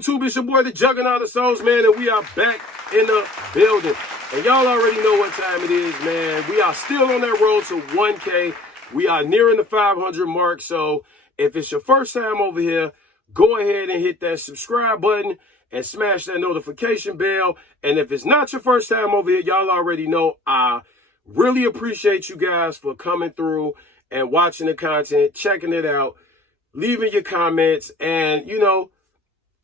YouTube? It's your boy, the Juggernaut of Souls, man, and we are back in the building. And y'all already know what time it is, man. We are still on that road to 1K. We are nearing the 500 mark. So if it's your first time over here, go ahead and hit that subscribe button and smash that notification bell. And if it's not your first time over here, y'all already know I really appreciate you guys for coming through and watching the content, checking it out, leaving your comments, and, you know,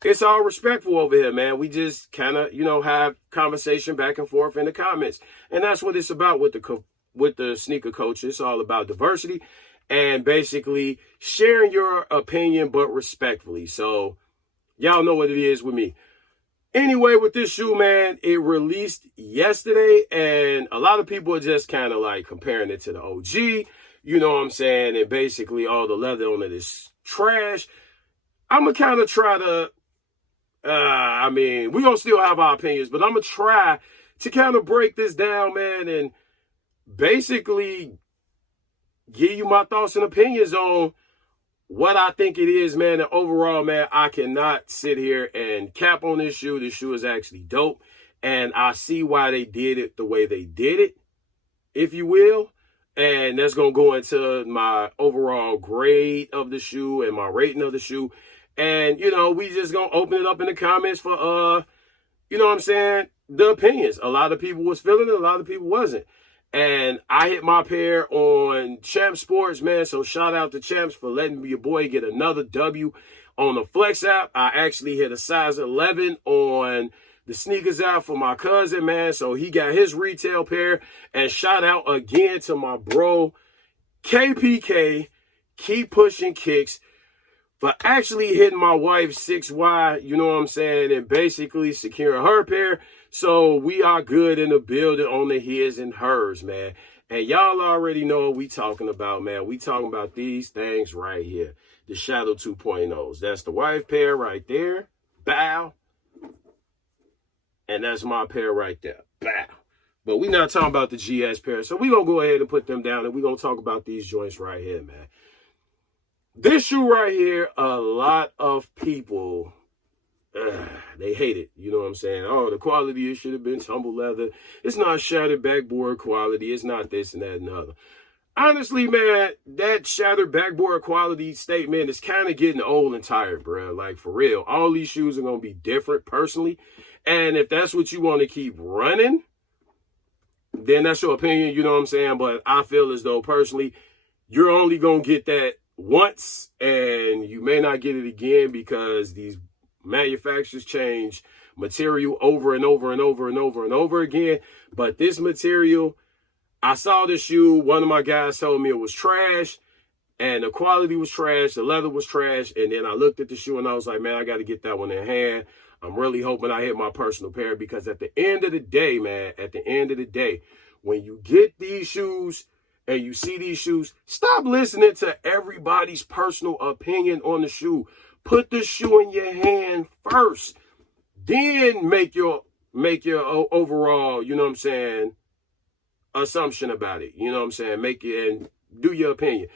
it's all respectful over here, man. We just kind of, you know, have conversation back and forth in the comments. And that's what it's about with the sneaker coach. It's all about diversity and basically sharing your opinion, but respectfully. So y'all know what it is with me. Anyway, with this shoe, man, it released yesterday, and a lot of people are just kind of like comparing it to the OG. You know what I'm saying? And basically all the leather on it is trash. I'm going to kind of try to, we're going to still have our opinions, but I'm going to try to kind of break this down, man, and basically give you my thoughts and opinions on what I think it is, man. And overall, man, I cannot sit here and cap on this shoe. This shoe is actually dope, and I see why they did it the way they did it, if you will. And that's going to go into my overall grade of the shoe and my rating of the shoe. And, you know, we just going to open it up in the comments for, you know what I'm saying, the opinions. A lot of people was feeling it. A lot of people wasn't. And I hit my pair on Champs Sports, man. So shout out to Champs for letting your boy get another W on the Flex app. I actually hit a size 11 on the sneakers out for my cousin, man. So he got his retail pair. And shout out again to my bro, KPK, Keep Pushing Kicks, for actually hitting my wife 6Y, you know what I'm saying, and basically securing her pair. So we are good in the building on the his and hers, man. And y'all already know what we talking about, man. We talking about these things right here. The Shadow 2.0s. That's the wife pair right there. Bow. And that's my pair right there. Bow. But we not talking about the GS pair. So we going to go ahead and put them down, and we going to talk about these joints right here, man. This shoe right here, a lot of people, they hate it. You know what I'm saying? Oh, the quality, it should have been tumble leather. It's not shattered backboard quality. It's not this and that and the other. Honestly, man, that shattered backboard quality statement is kind of getting old and tired, bro. Like, for real. All these shoes are going to be different personally. And if that's what you want to keep running, then that's your opinion, you know what I'm saying? But I feel as though, personally, you're only going to get that once, and you may not get it again because these manufacturers change material over and over and over and over and over again. But this material, I saw this shoe. One of my guys told me it was trash, and the quality was trash. The leather was trash. And then I looked at the shoe and I was like, man, I got to get that one in hand. I'm really hoping I hit my personal pair, because at the end of the day, man, at the end of the day, when you get these shoes and you see these shoes, stop listening to everybody's personal opinion on the shoe. Put the shoe in your hand first. Then make your overall, you know what I'm saying, assumption about it. You know what I'm saying? Make it and do your opinion.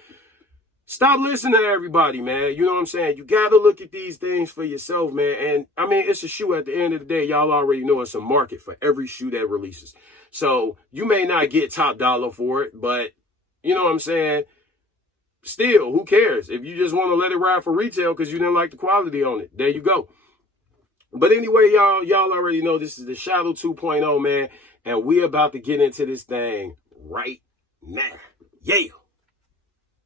Stop listening to everybody, man. You know what I'm saying? You got to look at these things for yourself, man. And, I mean, it's a shoe at the end of the day. Y'all already know it's a market for every shoe that releases. So you may not get top dollar for it, but you know what I'm saying? Still, who cares? If you just want to let it ride for retail because you didn't like the quality on it, there you go. But anyway, y'all already know this is the Shadow 2.0, man. And we're about to get into this thing right now. Yeah.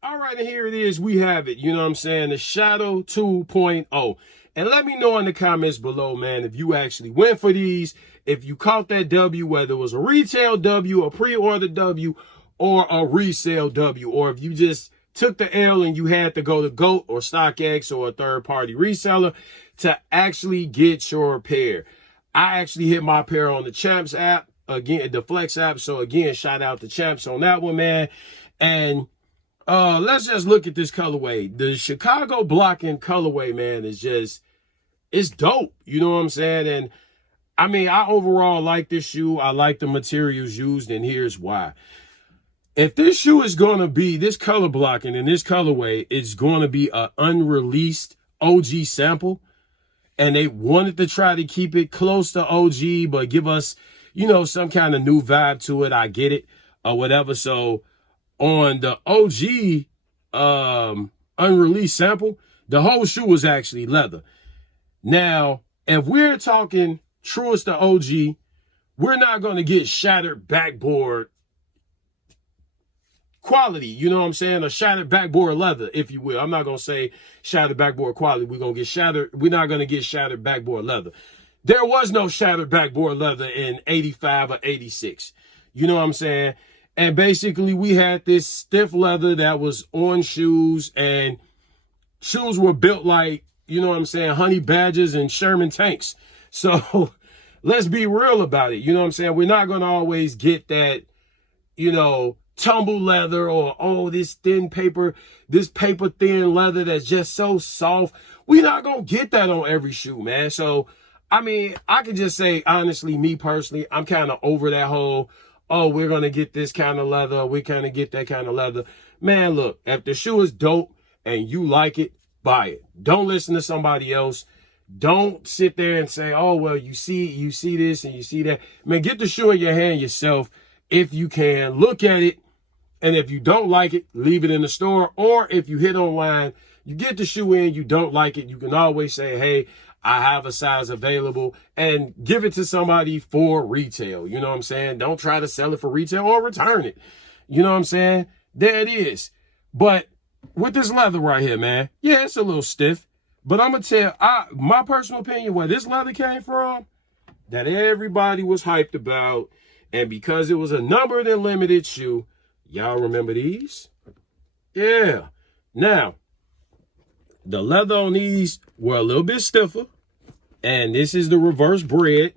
All right, and here it is. We have it. You know what I'm saying? The Shadow 2.0. And let me know in the comments below, man, if you actually went for these, if you caught that W, whether it was a retail W, a pre-order W, or a resale W, or if you just took the L and you had to go to GOAT or StockX or a third-party reseller to actually get your pair. I actually hit my pair on the Champs app, again, the Flex app. So again, shout out to Champs on that one, man. And let's just look at this colorway. The Chicago blocking colorway, man, is just, it's dope. You know what I'm saying? And I mean, I overall like this shoe. I like the materials used, and here's why. If this shoe is going to be, this color blocking and this colorway is going to be an unreleased OG sample, and they wanted to try to keep it close to OG, but give us, you know, some kind of new vibe to it. I get it or whatever. So on the OG unreleased sample, the whole shoe was actually leather. Now, if we're talking truest to OG, we're not going to get shattered backboard quality, you know what I'm saying? A shattered backboard leather, if you will. I'm not going to say shattered backboard quality. We're going to get shattered. We're not going to get shattered backboard leather. There was no shattered backboard leather in 85 or 86. You know what I'm saying? And basically we had this stiff leather that was on shoes, and shoes were built like, you know what I'm saying, honey badgers and Sherman tanks. So let's be real about it. You know what I'm saying? We're not going to always get that, you know, tumble leather or, oh, this paper thin leather that's just so soft. We're not going to get that on every shoe, man. So, I mean, I can just say, honestly, me personally, I'm kind of over that whole, oh, we're going to get this kind of leather, we kind of get that kind of leather. Man, look, if the shoe is dope and you like it, buy it. Don't listen to somebody else. Don't sit there and say, oh, well, you see this and you see that. Man, get the shoe in your hand yourself if you can. Look at it. And if you don't like it, leave it in the store. Or if you hit online, you get the shoe in, you don't like it, you can always say, hey, I have a size available, and give it to somebody for retail. You know what I'm saying? Don't try to sell it for retail or return it. You know what I'm saying? There it is. But with this leather right here, man, yeah, it's a little stiff. But I'm going to tell my personal opinion, where this leather came from, that everybody was hyped about. And because it was a numbered and limited shoe, y'all remember these? Yeah. Now, the leather on these were a little bit stiffer. And this is the reverse bred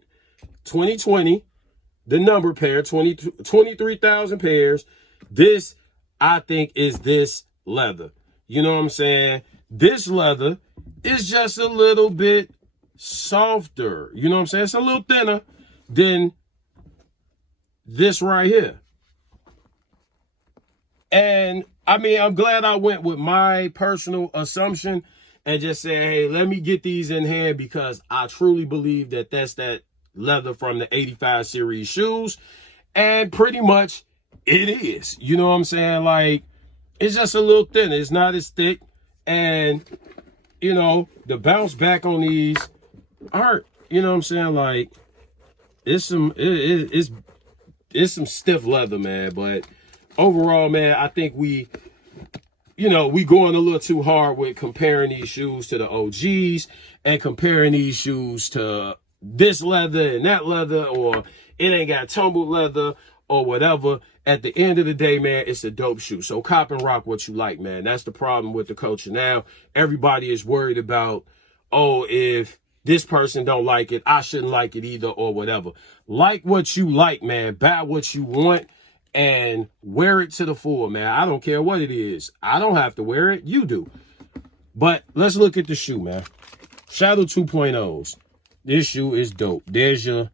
2020, the number pair, 23,000 pairs. This, I think, is this leather. You know what I'm saying? This leather is just a little bit softer. You know what I'm saying? It's a little thinner than this right here. And I mean, I'm glad I went with my personal assumption and just said, hey, let me get these in hand, because I truly believe that that's that leather from the 85 series shoes. And pretty much it is. You know what I'm saying? Like, it's just a little thinner. It's not as thick. And, you know, the bounce back on these aren't, you know what I'm saying? Like, it's some stiff leather, man. But overall, man, I think we going a little too hard with comparing these shoes to the OGs and comparing these shoes to this leather and that leather, or it ain't got tumbled leather or whatever. At the end of the day, man, it's a dope shoe. So cop and rock what you like, man. That's the problem with the culture now. Everybody is worried about, oh, if this person don't like it, I shouldn't like it either, or whatever. Like what you like, man. Buy what you want and wear it to the full, man. I don't care what it is. I don't have to wear it. You do. But let's look at the shoe, man. Shadow 2.0s. This shoe is dope. There's your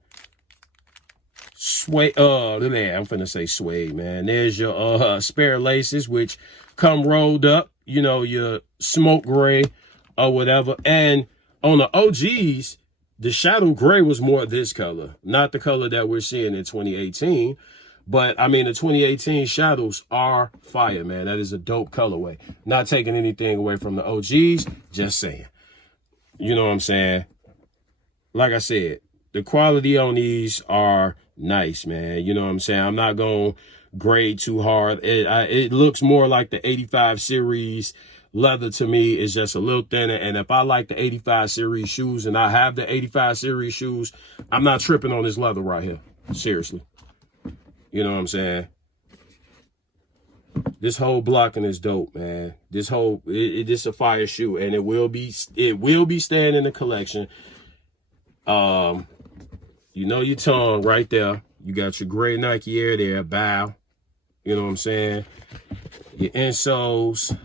suede. I'm finna say suede, man. There's your spare laces, which come rolled up. You know, your smoke gray or whatever. And on the OGs, the shadow gray was more this color, not the color that we're seeing in 2018. But, I mean, the 2018 shadows are fire, man. That is a dope colorway. Not taking anything away from the OGs, just saying. You know what I'm saying? Like I said, the quality on these are nice, man. You know what I'm saying? I'm not going to grade too hard. It looks more like the 85 series leather to me. Is just a little thinner. And if I like the 85 series shoes and I have the 85 series shoes, I'm not tripping on this leather right here. Seriously. You know what I'm saying? This whole blocking is dope, man. This whole, it's a fire shoe, and it will be staying in the collection. You know your tongue right there. You got your gray Nike Air there, bow. You know what I'm saying? Your insoles.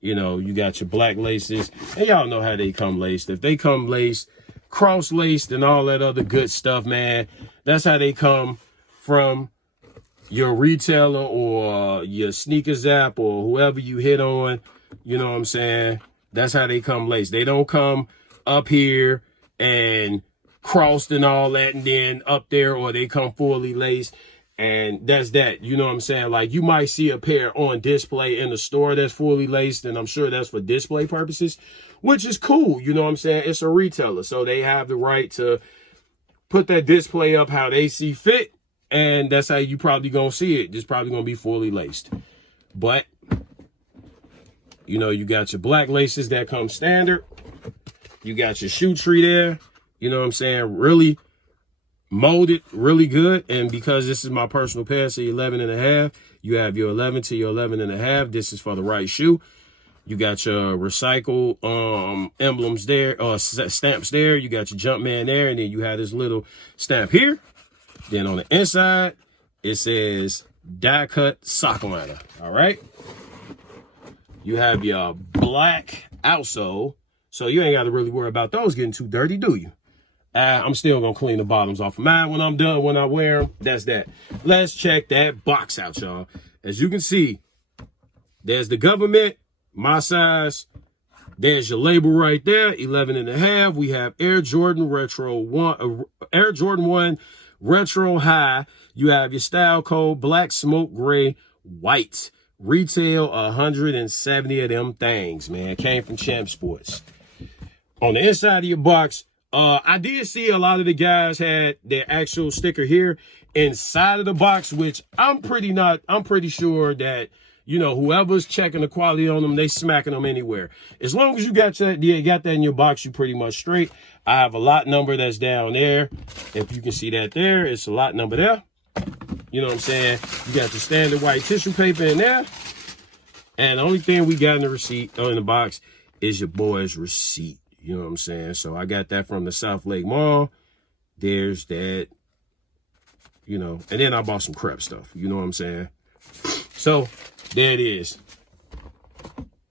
You know, you got your black laces. And y'all know how they come laced. If they come laced, cross-laced and all that other good stuff, man, that's how they come from your retailer or your sneakers app or whoever you hit on. You know what I'm saying? That's how they come laced. They don't come up here and crossed and all that, and then up there, or they come fully laced. And that's that. You know what I'm saying? Like, you might see a pair on display in the store that's fully laced, and I'm sure that's for display purposes, which is cool. You know what I'm saying? It's a retailer, so they have the right to put that display up how they see fit, and that's how you probably gonna see it. It's probably gonna be fully laced. But, you know, you got your black laces that come standard. You got your shoe tree there. You know what I'm saying? Really molded really good. And because this is my personal pair, so 11.5, you have your 11 to your 11.5. This is for the right shoe. You got your recycle emblems there, stamps there. You got your Jumpman there, and then you have this little stamp here. Then on the inside, it says die cut sock liner. All right. You have your black outsole, so you ain't got to really worry about those getting too dirty, do you? I'm still going to clean the bottoms off of mine when I'm done, when I wear them. That's that. Let's check that box out, y'all. As you can see, there's the government, my size. There's your label right there, 11.5. We have Air Jordan Retro 1, Air Jordan 1 Retro High. You have your style code, black, smoke gray, white. Retail 170 of them things, man. Came from Champ Sports. On the inside of your box, I did see a lot of the guys had their actual sticker here inside of the box, which I'm pretty sure that, you know, whoever's checking the quality on them, they smacking them anywhere. As long as you got that, in your box, you pretty much straight. I have a lot number that's down there. If you can see that there, it's a lot number there. You know what I'm saying? You got the standard white tissue paper in there. And the only thing we got in the receipt, or in the box, is your boy's receipt. You know what I'm saying? So I got that from the South Lake Mall. There's that, you know, and then I bought some crap stuff. You know what I'm saying? So there it is.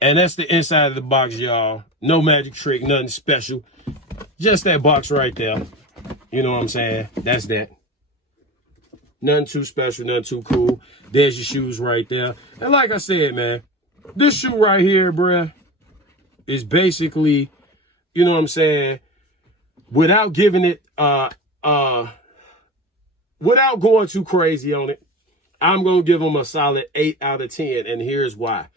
And that's the inside of the box, y'all. No magic trick, nothing special. Just that box right there. You know what I'm saying? That's that. Nothing too special, nothing too cool. There's your shoes right there. And like I said, man, this shoe right here, bruh, is basically, you know what I'm saying, without giving it, without going too crazy on it, I'm going to give them a solid 8 out of 10. And here's why.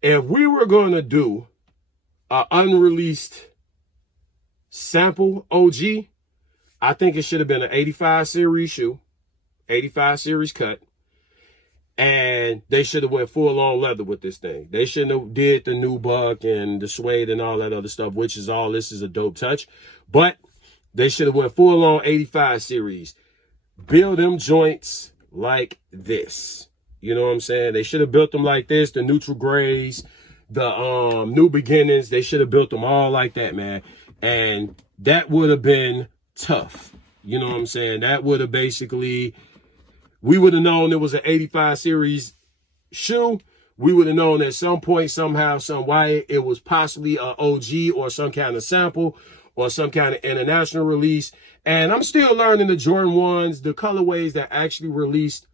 If we were going to do an unreleased sample OG, I think it should have been an 85 series shoe, 85 series cut. And they should have went full on leather with this thing. They shouldn't have did the nubuck and the suede and all that other stuff, which is all, this is a dope touch. But they should have went full on 85 series. Build them joints like this. You know what I'm saying? They should have built them like this, the neutral grays, the new beginnings. They should have built them all like that, man. And that would have been tough. You know what I'm saying? That would have basically, we would have known it was an 85 series shoe. We would have known at some point, somehow, some way, it was possibly an OG or some kind of sample or some kind of international release. And I'm still learning the Jordan 1s, the colorways that actually released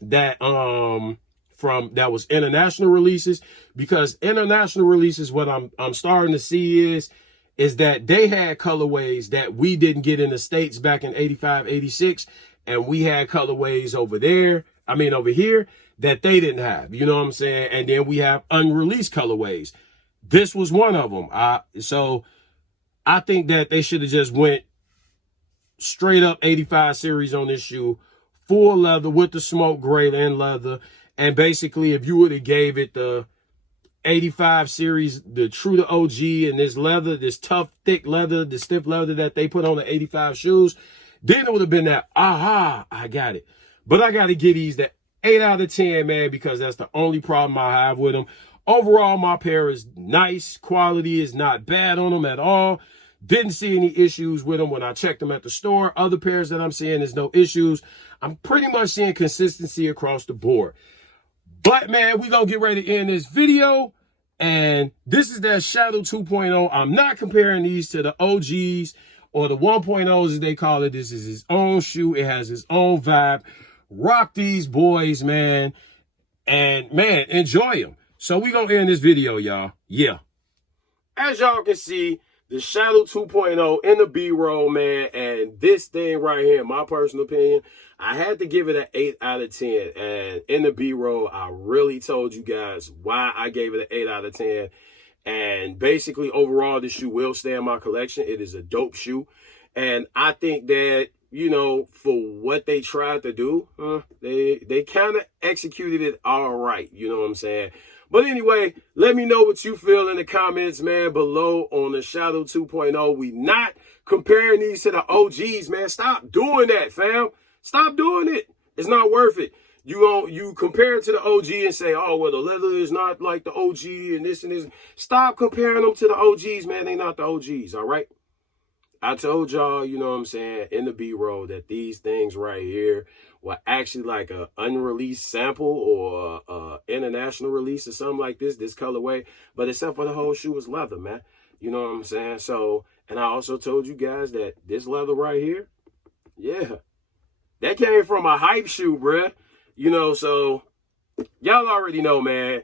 that that was international releases, because international releases, what I'm starting to see is that they had colorways that we didn't get in the States back in 85, 86. And we had colorways over here that they didn't have, you know what I'm saying? And then we have unreleased colorways. This was one of them. So I think that they should have just went straight up 85 series on this shoe, full leather with the smoke gray and leather. And basically, if you would have gave it the 85 series, the true to OG, and this leather, this tough, thick leather, the stiff leather that they put on the 85 shoes, then it would have been that, aha, I got it. But I got to give these the 8 out of 10, man, because that's the only problem I have with them. Overall, my pair is nice. Quality is not bad on them at all. Didn't see any issues with them when I checked them at the store. Other pairs that I'm seeing, there's no issues. I'm pretty much seeing consistency across the board. But, man, we're going to get ready to end this video. And this is that Shadow 2.0. I'm not comparing these to the OGs or the 1.0s as they call it. This is his own shoe. It has its own vibe. Rock these boys, man. And, man, enjoy them. So we're going to end this video, y'all. Yeah. As y'all can see, the Shadow 2.0 in the B-roll, man. And this thing right here, in my personal opinion, I had to give it an 8 out of 10. And in the B-roll, I really told you guys why I gave it an 8 out of 10. And basically, overall, this shoe will stay in my collection. It is a dope shoe. And I think that, you know, for what they tried to do, they kind of executed it all right. You know what I'm saying? But anyway, let me know what you feel in the comments, man, below on the Shadow 2.0. We not comparing these to the OGs, man. Stop doing that, fam. Stop doing it. It's not worth it. You compare it to the OG and say, oh, well, the leather is not like the OG and this and this. Stop comparing them to the OGs, man. They not the OGs, all right? I told y'all, you know what I'm saying, in the B-roll that these things right here were actually like a unreleased sample or a international release or something like this colorway. But except for the whole shoe was leather, man. You know what I'm saying? So, and I also told you guys that this leather right here, yeah, that came from a hype shoe, bruh. You know, so y'all already know, man.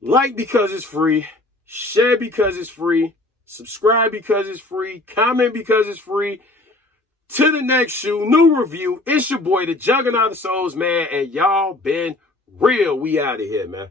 Like because it's free. Share because it's free. Subscribe because it's free. Comment because it's free. To the next shoe, new review. It's your boy, the Juggernaut of Souls, man. And y'all been real. We out of here, man.